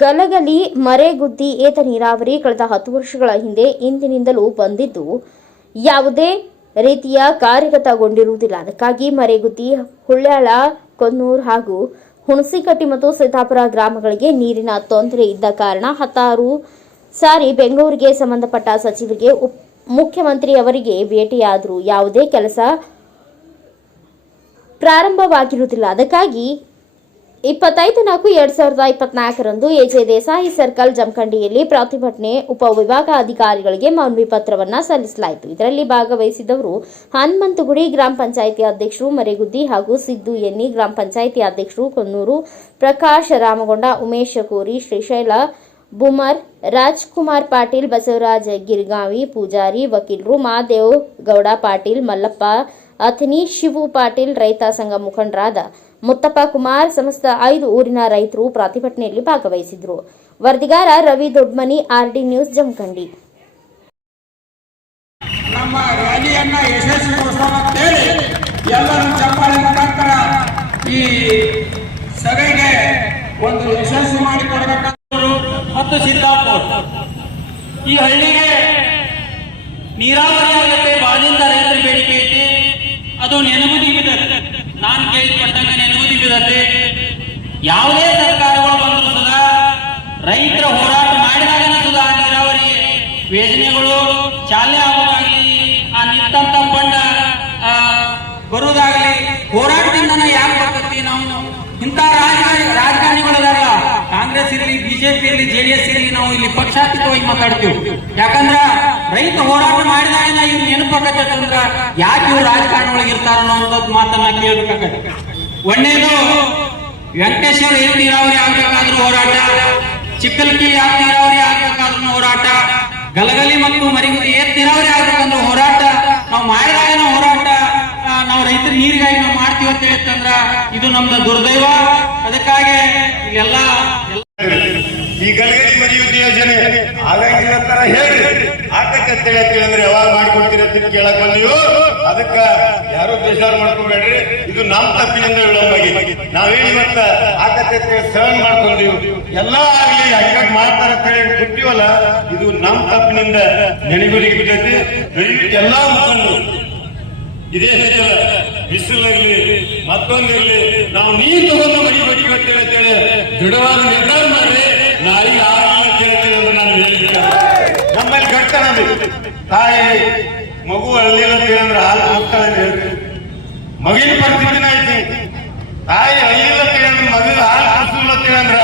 ಗಲಗಲಿ ಮರೆಗುದ್ದಿ, ಏತ ನೀರಾವರಿ ಕಳೆದ ಹತ್ತು ವರ್ಷಗಳ ಹಿಂದೆ ಇಂದಿನಿಂದಲೂ ಬಂದಿದ್ದು ಯಾವುದೇ ರೀತಿಯ ಕಾರ್ಯಗತಗೊಂಡಿರುವುದಿಲ್ಲ. ಅದಕ್ಕಾಗಿ ಮರೆಗುದ್ದಿ, ಹುಳ್ಯಾಳ, ಕೊನ್ನೂರು ಹಾಗೂ ಹುಣಸಿಕಟ್ಟಿ ಮತ್ತು ಸೀತಾಪುರ ಗ್ರಾಮಗಳಿಗೆ ನೀರಿನ ತೊಂದರೆ ಇದ್ದ ಕಾರಣ ಹತ್ತಾರು ಸಾರಿ ಬೆಂಗಳೂರಿಗೆ ಸಂಬಂಧಪಟ್ಟ ಸಚಿವರಿಗೆ ಉಪ್ ಮುಖ್ಯಮಂತ್ರಿ ಅವರಿಗೆ ಭೇಟಿಯಾದರೂ ಯಾವುದೇ ಕೆಲಸ ಪ್ರಾರಂಭವಾಗಿರುವುದಿಲ್ಲ. ಅದಕ್ಕಾಗಿ ಇಪ್ಪತ್ತೈದು ನಾಲ್ಕು ಎರಡ್ ಸಾವಿರದ ಇಪ್ಪತ್ನಾಲ್ಕರಂದು ಎಜೆ ದೇಸಾಯಿ ಸರ್ಕಲ್ ಜಮಖಂಡಿಯಲ್ಲಿ ಪ್ರತಿಭಟನೆ ಉಪವಿಭಾಗಾಧಿಕಾರಿಗಳಿಗೆ ಮನವಿ ಪತ್ರವನ್ನ ಸಲ್ಲಿಸಲಾಯಿತು. ಇದರಲ್ಲಿ ಭಾಗವಹಿಸಿದವರು ಹನುಮಂತಗುಡಿ ಗ್ರಾಮ ಪಂಚಾಯಿತಿ ಅಧ್ಯಕ್ಷರು ಮರೆಗುದ್ದಿ ಹಾಗೂ ಸಿದ್ದು ಎನ್ನಿ ಗ್ರಾಮ ಪಂಚಾಯಿತಿ ಅಧ್ಯಕ್ಷರು ಕೊನ್ನೂರು ಪ್ರಕಾಶ್ ರಾಮಗೊಂಡ, ಉಮೇಶ್ ಕೋರಿ, ಶ್ರೀಶೈಲ ಬುಮರ್ ರಾಜ್ಕುಮಾರ್ ಪಾಟೀಲ್, ಬಸವರಾಜ ಗಿರ್ಗಾವಿ ಪೂಜಾರಿ, ವಕೀಲರು ಮಾದೇವ್ ಗೌಡ ಪಾಟೀಲ್, ಮಲ್ಲಪ್ಪ ಅಥನಿ ಶಿವು ಪಾಟೀಲ್, ರೈತ ಸಂಘ ಮುಖಂಡರಾದ ಮುತ್ತಪ್ಪ ಕುಮಾರ್ ಸಮಸ್ತ ಐದು ಊರಿನ ರೈತರು ಪ್ರತಿಭಟನೆಯಲ್ಲಿ ಭಾಗವಹಿಸಿದ್ರು. ವರದಿಗಾರ ರವಿ ದೊಡ್ಮನಿ, ಆರ್ಡಿ ನ್ಯೂಸ್, ಜಮಖಂಡಿ. ನಮ್ಮ ರ್ಯಾಲಿಯನ್ನ ಯಶಸ್ವಿಗೊಳಿಸೋಣ ಅಂತೇಳಿ ಎಲ್ಲರೂ ಚಪ್ಪಾಳೆ ಮುಖಾಂತರ ಈ ಸಭೆಗೆ ಒಂದು ಯಶಸ್ವಿ ಮಾಡಿಕೊಡ್ಬೇಕಂತವರು ಮತ್ತು ಸಿದ್ದಾಪುರ. ಈ ಹಳ್ಳಿಗೆ ನೀರಾವರಿ ಆಗತ್ತೆ ಬಾದಿಂದ ರೈತರ ಬೇಡಿಕೆ ಐತಿ. ಅದು ನೆನಗುದಿ ಯಾವುದೇ ಸರ್ಕಾರಗಳು ಬಂದರೂ ಸುದಾ ರೈತರ ಹೋರಾಟ ಮಾಡಿದಾಗ ಸುದಾ ಆ ನೀರಾವರಿ ಯೋಜನೆಗಳು ಚಾಲನೆ ಆಗೋದಾಗಲಿ ಆ ನಿಂತ ಬಂಡ ಬರುವುದಾಗಲಿ ಹೋರಾಟದಿಂದನೇ ಯಾಕೆ ಬರ್ತೈತಿ ನಾವು? ಇಂಥ ರಾಜಕಾರಣಿ ರಾಜಕಾರಣಿಗಳಲ್ಲ ಕಾಂಗ್ರೆಸ್ ಇರಲಿ, ಬಿಜೆಪಿ ಇರಲಿ ಜೆಡಿಎಸ್ ಇರಲಿ ನಾವು ಇಲ್ಲಿ ಪಕ್ಷಾತೀತವಾಗಿ ಮಾತಾಡ್ತೀವಿ. ಯಾಕಂದ್ರ ರೈತ ಹೋರಾಟ ಮಾಡಿದಾಗ ಇವ್ರು ನೆನಪಾಗತ್ತಂದ್ರ ಯಾಕೆ ಇವ್ರು ರಾಜಕಾರಣಿ ಇರ್ತಾರ ಅನ್ನೋ ಮಾತನ್ನ ಕೇಳ್ಬೇಕಾಗತ್ತೆ. ಒಂದೇದು ವೆಂಕಟೇಶ್ವರ ಏನು ನೀರಾವರಿ ಆಗ್ಬೇಕಾದ್ರೂ ಹೋರಾಟ. ಚಿಕ್ಕಲ್ಕಿ ಯಾವ ನೀರಾವರಿ ಆಗ್ಬೇಕಾದ್ರೂ ಹೋರಾಟ. ಗಲಗಲಿ ಮತ್ತು ಮರಿಗುದಿ ಏತ್ ನೀರಾವರಿ ಆಗ್ಬೇಕಂದ್ರೆ ಹೋರಾಟ. ನಾವು ಮಾಡಿದಾಗ ಹೋರಾಟ. ನಾವು ರೈತರ ನೀರಿಗಾಗಿ ನಾವು ಮಾಡ್ತೀವಿ ಅಂತ ಹೇಳ್ತಂದ್ರ ಇದು ನಮ್ದು ದುರ್ದೈವ. ಅದಕ್ಕಾಗಿ ಎಲ್ಲ ಈ ಗಲಗಲಿ ಮರಿಯುದ್ದ ಯೋಜನೆ ಆಗಂಗಿಲ್ಲ ತರ ಹೇಳ್ರಿ. ಅಂತ ಹೇಳ್ತೀವಿ ಅಂದ್ರೆ ಯಾವಾಗ ಮಾಡ್ಕೊಡ್ತೀರಿ ಅಂತ ಕೇಳಕ್ ಬಂದೀವಿ ಅದಕ್ಕ ಯಾರು ಬೇಜಾರು ಮಾಡ್ಕೊಬೇಡ್ರಿ. ಇದು ನಮ್ ತಪ್ಪಿನಿಂದ ವಿಳಂಬಾಗಿ ನಾವೇನ್ ಇವತ್ತ ಆಕತೆ ಅಂತ ಎಲ್ಲ ಮಾಡ್ಕೊಂಡೀವಿ. ಎಲ್ಲಾ ಆಗ್ಲಿ ಹಂಗಾಗಿ ಮಾಡ್ತಾರ ಅಂತ ಹೇಳಿ ಬಿಟ್ಟಿವಲ್ಲ, ಇದು ನಮ್ ತಪ್ಪಿನಿಂದ ನೆನಗುರಿಗೆ ಬಿಟ್ಟೈತಿ. ದಯವಿಟ್ಟು ಎಲ್ಲಾ ಮುಖಂಡರು ಇದೇ? ಬಿಸಿಲಲ್ಲಿ ಮತ್ತೊಂದಿರಲಿ ನಾವು ನೀರು ತಗೊಂಡು ಕಟ್ತೀವಿ ಅಂತೇಳಿ ದೃಢವಾದ ನಿರ್ಧಾರ ಮಾಡ್ರಿ. ನಾಳೆಗೆ ಗಟ್ಟನ ತಾಯಿ, ಮಗು ಅಳ್ಳಿಲ್ಲ ಅಂದ್ರೆ ಹಾಲು ಹೋಗ್ತಾ ಇದೆ ಮಗಿನ ಪರಿಸ್ಥಿತಿನ ಐತಿ. ತಾಯಿ ಅಳ್ಳಿಲ್ಲ ಅಂದ್ರೆ ಮಗಿನ ಹಾಲು ಕುಡಿಸಿಲ್ಲ ಅಂದ್ರೆ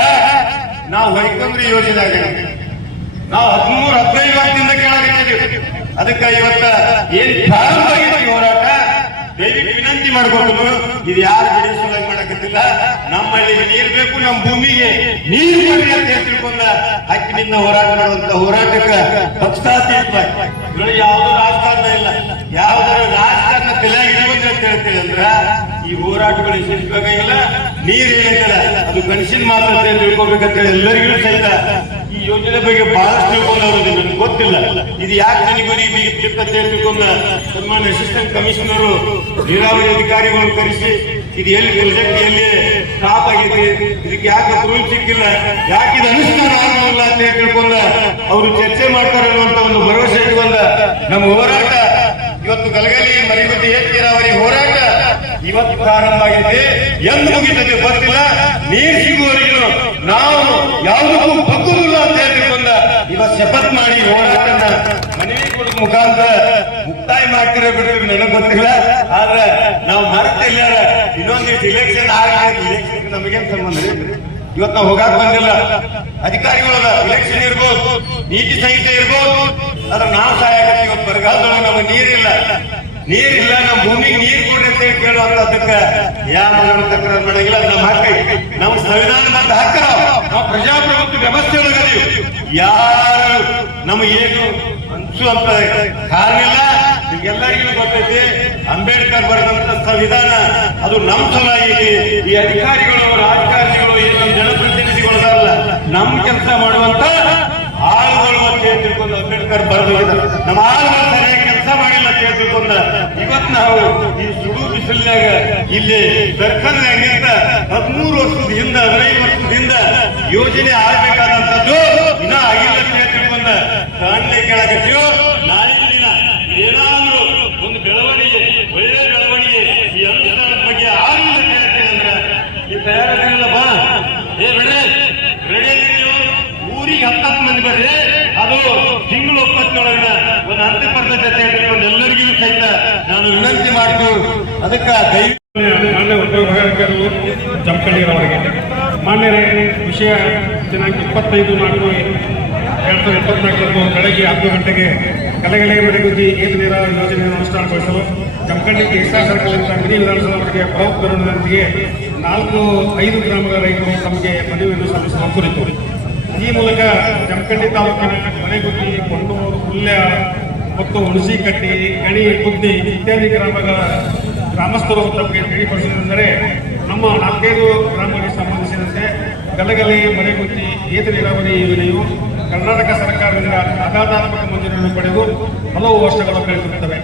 ನಾವು ವೈಕಂಬ್ರಿ ಯೋಜನೆ ನಾವು ಹದಿಮೂರು ಹದಿನೈದು ವರ್ಷದಿಂದ ಕೇಳಾಗಿದ್ದೀವಿ. ಅದಕ್ಕೆ ಇವತ್ತ ಏನ್ ಪ್ರಾರಂಭ ಈ ಹೋರಾಟ? ದಯವಿಟ್ಟು ವಿನಂತಿ ಮಾಡ್ಕೊಂಡು ಇದು ಯಾರು ನಮ್ಮಲ್ಲಿ ನೀರು ಬೇಕು, ನಮ್ಮ ಭೂಮಿಗೆ ನೀರು ಬರ್ರಿ ಅಂತ ತಿಳ್ಕೊಂಡ ಹಕ್ಕಿನಿಂದ ಹೋರಾಟ ಮಾಡುವಂತ ಹೋರಾಟಕ್ಕೆ ಪಕ್ಷಾತೀತ ಯಾವ್ದು ರಾಜಕಾರಣ ಇಲ್ಲ. ಯಾವ್ದಾರ ರಾಜಕಾರಣ ತಲೆಯಾಗಿದೆ ಅಂತ ಹೇಳ್ತೀವಿ ಅಂದ್ರ, ಈ ಹೋರಾಟಗಳು ಯಶಸ್ವಿಯಾಗಿಲ್ಲ ನೀರು ಏನಿಲ್ಲ ಅದು ಗಣಸಿನ ಮಾತ್ರ ತಿಳ್ಕೊಬೇಕಂತ ಹೇಳಿ ಎಲ್ಲರಿಗೂ ಸಹಿತ ಈ ಯೋಜನೆ ಬಗ್ಗೆ ಬಹಳಷ್ಟು ತಿಳ್ಕೊಂಡವರು ನನಗೆ ಗೊತ್ತಿಲ್ಲ. ಇದು ಯಾಕೆ ನನಗೆ ಅಂತ ಹೇಳಿ ತಿಳ್ಕೊಂಡ ಸನ್ಮಾನ್ಯ ಅಸಿಸ್ಟೆಂಟ್ ಕಮಿಷನರು ನೀರಾವರಿ ಅಧಿಕಾರಿಗಳು ಕರೆಸಿ ಇದು ಎಲ್ಲಿ ಪ್ರಾಜೆಕ್ಟ್ ಎಲ್ಲಿ ಸ್ಟಾಪ್ ಆಗಿದೆ ಇದಕ್ಕೆ ಯಾಕೆ ರೂಲ್ ಸಿಕ್ಕಿಲ್ಲ? ಯಾಕೆ ಇದು ಅನುಷ್ಠಾನ ಆಗಲ್ಲ ಅಂತ ಹೇಳಿ ತಿಳ್ಕೊಂಡ ಅವರು ಚರ್ಚೆ ಮಾಡ್ತಾರೆ ಅನ್ನುವಂತ ಒಂದು ಭರವಸೆ ಇಟ್ಕೊಂಡ ನಮ್ಮ ಹೋರಾಟ. ಇವತ್ತು ಗಲಗಲಿ ಮರಿಗುದ್ದಿ ಏತ್ ನೀರಾವರಿ ಹೋರಾಟ? ಇವತ್ತು ಪ್ರಾರಂಭ ಆಗಿದೆ ಎಂದು ಮುಗಿತದೆ ಗೊತ್ತಿಲ್ಲ. ನೀರು ಸಿಗುವವರೆಗೂ ನಾವು ಯಾವುದಕ್ಕೂ ಬಗ್ಗುದಿಲ್ಲ ಅಂತ ಹೇಳಿಕೊಂಡ ಇವತ್ತು ಶಪಥ್ ಮಾಡಿ ಹೋರಾಟನ ಮುಖಾಂತರ ಮುಕ್ತಾಯ ಮಾಡ್ತಿರೋ ಬಿಟ್ಟಿರೋ ನನಗ್ ಗೊತ್ತಿಲ್ಲ. ಆದ್ರೆ ನಾವು ಮರ್ತಿಲ್ಲ ಇನ್ನೊಂದಿಷ್ಟು ಇಲೆಕ್ಷನ್ ಆಗಲಿ ಇಲೆಕ್ಷನ್ ನಮಗೇನ್ ಸಂಬಂಧ ಇವತ್ ನಾವು ಹೋಗಾಕ್ ಬಂದಿಲ್ಲ. ಅಧಿಕಾರಿಗಳ ಇಲೆಕ್ಷನ್ ಇರ್ಬೋದು, ನೀತಿ ಸಂಹಿತೆ ಇರ್ಬೋದು ಅದ್ರ ನಾವು ಸಹಾಯ ಇವತ್ತು ಬರಗಾಲದೊಳಗೆ ನಮಗೆ ನೀರಿಲ್ಲ ನೀರಿಲ್ಲ ನಮ್ಮ ಭೂಮಿಗೆ ನೀರು ಕೊಡ್ರಿ ಅಂತ ಹೇಳಿ ಕೇಳುವಂತದಕ್ಕ ಯಾವ ತಕರಾರು ಮಾಡಂಗಿಲ್ಲ ನಮ್ಮ ಹಕ್ಕ ಸಂವಿಧಾನ ನಮ್ಮ ಮತ್ತೆ ಹಕ್ಕ ನಾವು. ಪ್ರಜಾಪ್ರಭುತ್ವ ವ್ಯವಸ್ಥೆ ಒಳಗದೀವಿ ಯಾರು ನಮಗೇನು ಅನ್ಸುವಂತ ಕಾರಣ ನಿಮ್ಗೆಲ್ಲರಿಗೂ ಗೊತ್ತೈತಿ, ಅಂಬೇಡ್ಕರ್ ಬರೆದಂತ ಸಂವಿಧಾನ, ಅದು ನಮ್ ಸಲುವಾಗಿ ಈ ಅಧಿಕಾರಿಗಳು ರಾಜಕಾರಣಿಗಳು ಏನು ನಮ್ಮ ಜನಪ್ರತಿನಿಧಿಗಳಲ್ಲ ನಮ್ ಕೆಲಸ ಮಾಡುವಂತ ಆಳುಗಳು ಅಂತ ಹೇಳಿ ತಿಳ್ಕೊಂಡು ಅಂಬೇಡ್ಕರ್ ಬರೆದ ನಮ್ಮ ಆಳುಗಳು ಸರಿಯಾಗಿ ಕೆಲಸ ಮಾಡಿಲ್ಲ ಅಂತ ಹೇಳಿ ತಿಳ್ಕೊಂಡ ಇವತ್ತು ನಾವು ಈ ಸುಡು ಬಿಸಿಲಿನಾಗ ಇಲ್ಲಿ ಸರ್ಕಲ್ನಾಗಿಂತ ಹದಿಮೂರು ವರ್ಷದ ಹಿಂದ, ಹದಿನೈದು ವರ್ಷದ ಹಿಂದ ಯೋಜನೆ ಆಗ್ಬೇಕಾದ ಮೀಟಿಂಗ್ ಹತ್ತತ್ತು ಮಂದಿ ಬರ್ರಿ ಅದು ತಿಂಗಳು ಒಪ್ಪತ್ತೊಳಗಿನ ಒಂದು ಹತ್ತು ಪರ್ಸೆಂಟ್ ಜೊತೆ ಇಟ್ಕೊಂಡು ಎಲ್ಲರಿಗೂ ಸಹಿತ ನಾನು ವಿನಂತಿ ಮಾಡಿದ್ದು ಅದಕ್ಕೆ ದಯವಿಟ್ಟು ಮಾನ್ಯ ಉಪವಿಭಾಗಾಧಿಕಾರಿಗಳು ಜಮಖಂಡಿಯವರಿಗೆ ಮಾನ್ಯರೇ, ವಿಷಯ ದಿನಾಂಕ ಇಪ್ಪತ್ತೈದು ನಾಲ್ಕು ಎರಡು ಸಾವಿರದ ಇಪ್ಪತ್ನಾಲ್ಕರಂದು ಬೆಳಗ್ಗೆ ಹತ್ತು ಗಂಟೆಗೆ ಕಲೆಗಲೆ ಮಡಿಗುದ್ದಿ ಏತ ನೀರಾವರಿ ಯೋಜನೆಯನ್ನು ಅನುಷ್ಠಾನಗೊಳಿಸಲು ಜಮಖಂಡಿ ಕೇಸಾ ಅಂತ ಮಿನಿ ವಿಧಾನಸಭೆಗೆ ಬೃಹತ್ ಕರುಣದೊಂದಿಗೆ ನಾಲ್ಕು, ಐದು ಗ್ರಾಮಗಳ ರೈತರು ತಮಗೆ ಮನವಿಯನ್ನು ಸಲ್ಲಿಸುವ ಕುರಿತು. ಈ ಮೂಲಕ ಜಮಖಂಡಿ ತಾಲೂಕಿನ ಮನೆಗುದ್ದಿ ಕೊಂಡೂರು ಹುಲ್ಯ ಮತ್ತು ಹುಣಸಿಕಟ್ಟಿ, ಗಣಿ ಬುದ್ಧಿ ಇತ್ಯಾದಿ ಗ್ರಾಮಗಳ ಗ್ರಾಮಸ್ಥರು ತಮಗೆ ತಿಳಿಪಡಿಸಿದರೆ ನಮ್ಮ ನಾಲ್ಕೈದು ಗ್ರಾಮಗಳಿಗೆ ಸಂಬಂಧಿಸಿದಂತೆ ಗಲಗಲಿ ಮನೆಗುತ್ತಿ ಏತ ನೀರಾವರಿ ಯೋಜನೆಯು ಕರ್ನಾಟಕ ಸರ್ಕಾರದಿಂದ ಅಗಾಧಾತ್ಮಕ ಮಂಜೂರನ್ನು ಪಡೆದು ಹಲವು ವರ್ಷಗಳು ಕಳೆದಿರುತ್ತವೆ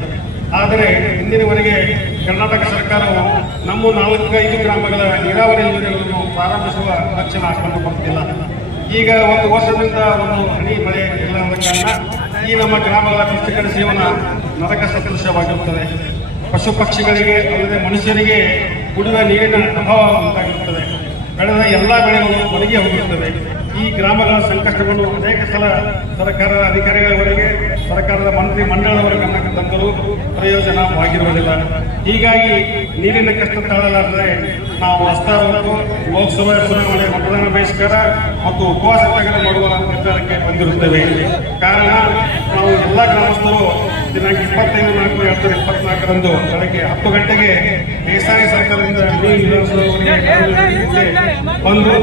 ಆದರೆ ಇಂದಿನವರೆಗೆ ಕರ್ನಾಟಕ ಸರ್ಕಾರವು ನಮ್ಮ ನಾಲ್ಕೈದು ಗ್ರಾಮಗಳ ನೀರಾವರಿ ಯೋಜನೆಗಳನ್ನು ಪ್ರಾರಂಭಿಸುವ ಲಕ್ಷಣ ಕಂಡು ಬರ್ತಿಲ್ಲ ಈಗ ಒಂದು ವರ್ಷದಿಂದ ಒಂದು ಹನಿ, ಮಳೆ ಇಲ್ಲದ ಕಾರಣ ಈ ನಮ್ಮ ಗ್ರಾಮಗಳ ಕೃಷಿಕರ ಜೀವನ ನರಕ ಸದೃಶವಾಗಿರುತ್ತದೆ ಪಶು ಪಕ್ಷಿಗಳಿಗೆ ಅಲ್ಲದೆ ಮನುಷ್ಯರಿಗೆ ಕುಡಿಯುವ ನೀರಿನ ಪ್ರಭಾವ ಉಂಟಾಗಿರುತ್ತದೆ. ಬೆಳೆದ ಎಲ್ಲ ಬೆಳೆಗಳು ಒಣಗಿ ಹೋಗಿರುತ್ತವೆ ಈ ಗ್ರಾಮಗಳ ಸಂಕಷ್ಟವನ್ನು ಅನೇಕ ಸಲ ಸರ್ಕಾರದ ಅಧಿಕಾರಿಗಳವರೆಗೆ, ಸರ್ಕಾರದ ಮಂತ್ರಿ ಮಂಡಳವರೆಗೆ ತಂದರೂ ಪ್ರಯೋಜನವಾಗಿರುವುದಿಲ್ಲ. ಹೀಗಾಗಿ ನೀರಿನ ಕಷ್ಟ ತಾಳಲಾರದೆ ನಾವು ರಸ್ತಾರೋಕು ಲೋಕಸಭಾ ಚುನಾವಣೆ ಮತದಾನ ಬಹಿಷ್ಕಾರ ಮತ್ತು ಉಪವಾಸ ಮಾಡುವ ನಿರ್ಧಾರಕ್ಕೆ ಬಂದಿರುತ್ತೇವೆ. ಕಾರಣ, ನಾವು ಎಲ್ಲ ಗ್ರಾಮಸ್ಥರು ದಿನಾಂಕ ಇಪ್ಪತ್ತೈದು ನಾಲ್ಕು ಎರಡು ಸಾವಿರದ ಇಪ್ಪತ್ನಾಲ್ಕರಂದು ಬೆಳಗ್ಗೆ ಹತ್ತು ಗಂಟೆಗೆ ಬೇಸಾಯ ಸರ್ಕಾರದಿಂದ ಬಂದು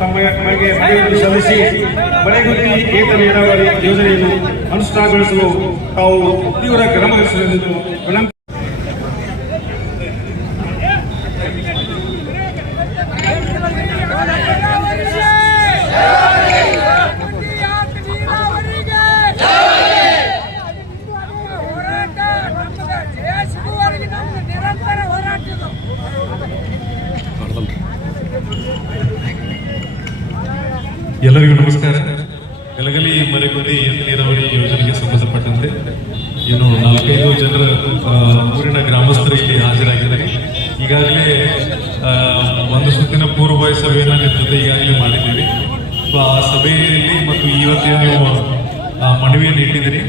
ತಮ್ಮ ತಮಗೆ ಸಲ್ಲಿಸಿ ಮಳೆಗುದ್ದಿ ಏತ ನೀರಾವರಿ ಯೋಜನೆಯನ್ನು ಅನುಷ್ಠಾನಗೊಳಿಸಲು ತಾವು ತೀವ್ರ ಗಮನಿಸಲೆಂದು ವಿನಂತಿ ಹೋರಾಟ ನಮ್ಮದು ಜಯ ಸಿಗುವವರೆಗೆ ನಮ್ದು ನಿರಂತರ ಹೋರಾಟ ಇದು ಎಲ್ಲರಿಗೂ ನಮಸ್ಕಾರ. ಮರೆಗುದಿ ಎತ್ತು ನೀರಾವರಿ ಯೋಜನೆಗೆ ಸಂಬಂಧಪಟ್ಟಂತೆ ಏನು ನಾಲ್ಕೈದು ಜನರ ಊರಿನ ಗ್ರಾಮಸ್ಥರು ಇಲ್ಲಿ ಹಾಜರಾಗಿದ್ದಾರೆ. ಈಗಾಗಲೇ ಒಂದು ಸುತ್ತಿನ ಪೂರ್ವಭಾವಿ ಸಭೆಯನ್ನು ಜೊತೆ ಈಗಾಗಲೇ ಮಾಡಿದ್ದೀವಿ. ಸೊ, ಆ ಸಭೆಯಲ್ಲಿ ಮತ್ತು ಇವತ್ತೇನು ಮನವಿಯನ್ನು ಇಟ್ಟಿದ್ದೀರಿ.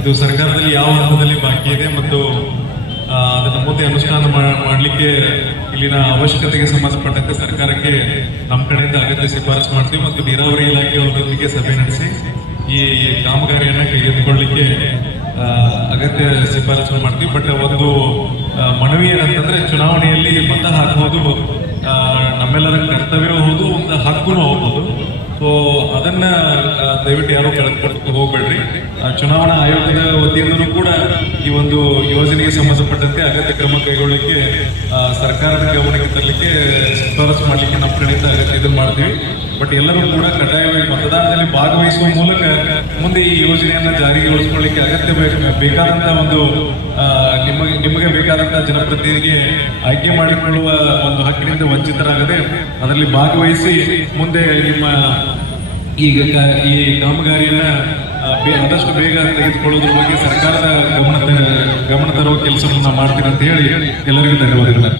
ಇದು ಸರ್ಕಾರದಲ್ಲಿ ಯಾವ ಹಂತದಲ್ಲಿ ಬಾಕಿ ಇದೆ ಮತ್ತು ಅದನ್ನು ಮುಂದೆ ಅನುಷ್ಠಾನ ಮಾಡಲಿಕ್ಕೆ ಇಲ್ಲಿನ ಅವಶ್ಯಕತೆಗೆ ಸಂಬಂಧಪಟ್ಟಂತೆ ಸರ್ಕಾರಕ್ಕೆ ನಮ್ಮ ಕಡೆಯಿಂದ ಅಗತ್ಯ ಶಿಫಾರಸು ಮಾಡ್ತೀವಿ ಮತ್ತು ನೀರಾವರಿ ಇಲಾಖೆಯವರೊಂದಿಗೆ ಸಭೆ ನಡೆಸಿ ಈ ಕಾಮಗಾರಿಯನ್ನು ಕೈಗೆತ್ತಿಕೊಳ್ಳಲಿಕ್ಕೆ ಅಗತ್ಯ ಶಿಫಾರಸು ಮಾಡ್ತೀವಿ. ಬಟ್ ಒಂದು ಮನವಿ ಏನಂತಂದ್ರೆ ಚುನಾವಣೆಯಲ್ಲಿ ಮತ ಹಾಕುವುದು ನಮ್ಮೆಲ್ಲರ ಕರ್ತವ್ಯ ಹೌದು, ಒಂದು ಹಕ್ಕೂ ಹೋಗ್ಬೋದು ಸೊ ಅದನ್ನ ದಯವಿಟ್ಟು ಯಾರು ಕಳೆದುಕೊಳ್ತು ಹೋಗ್ಬೇಡ್ರಿ. ಚುನಾವಣಾ ಆಯೋಗದ ವತಿಯಿಂದನೂ ಕೂಡ ಒಂದು ಯೋಜನೆಗೆ ಸಂಬಂಧಪಟ್ಟಂತೆ ಅಗತ್ಯ ಕ್ರಮ ಕೈಗೊಳ್ಳಲಿಕ್ಕೆ ಸರ್ಕಾರದ ಗಮನಕ್ಕೆ ತರಲಿಕ್ಕೆ ಶಿಫಾರಸು ಮಾಡಲಿಕ್ಕೆ ನಮ್ಮ ಕಡೆಯಿಂದ ಅಗತ್ಯ ಇದನ್ನು ಮಾಡ್ತೀವಿ. ಬಟ್ ಎಲ್ಲರೂ ಕೂಡ ಕಡ್ಡಾಯವಾಗಿ ಮತದಾನದಲ್ಲಿ ಭಾಗವಹಿಸುವ ಮೂಲಕ ಮುಂದೆ ಈ ಯೋಜನೆಯನ್ನು ಜಾರಿಗೊಳಿಸ್ಕೊಳ್ಳಿಕ್ಕೆ ಅಗತ್ಯ ಬೇಕಾದಂತಹ ಬೇಕಾದಂತ ಒಂದು ನಿಮಗೆ ನಿಮಗೆ ಬೇಕಾದಂತಹ ಜನಪ್ರತಿನಿಧಿಗೆ ಆಯ್ಕೆ ಮಾಡಿಕೊಳ್ಳುವ ಒಂದು ಹಕ್ಕಿನಿಂದ ವಂಚಿತರಾಗದೆ ಅದರಲ್ಲಿ ಭಾಗವಹಿಸಿ ಮುಂದೆ ನಿಮ್ಮ ಈಗ ಈ ಕಾಮಗಾರಿಯನ್ನ ಆದಷ್ಟು ಬೇಗ ತೆಗೆದುಕೊಳ್ಳೋದ್ರ ಬಗ್ಗೆ ಸರ್ಕಾರದ ಗಮನ ಗಮನ ತರುವ ಕೆಲಸವನ್ನು ಅಂತ ಹೇಳಿ ಎಲ್ಲರಿಗೂ ಧನ್ಯವಾದಗಳು.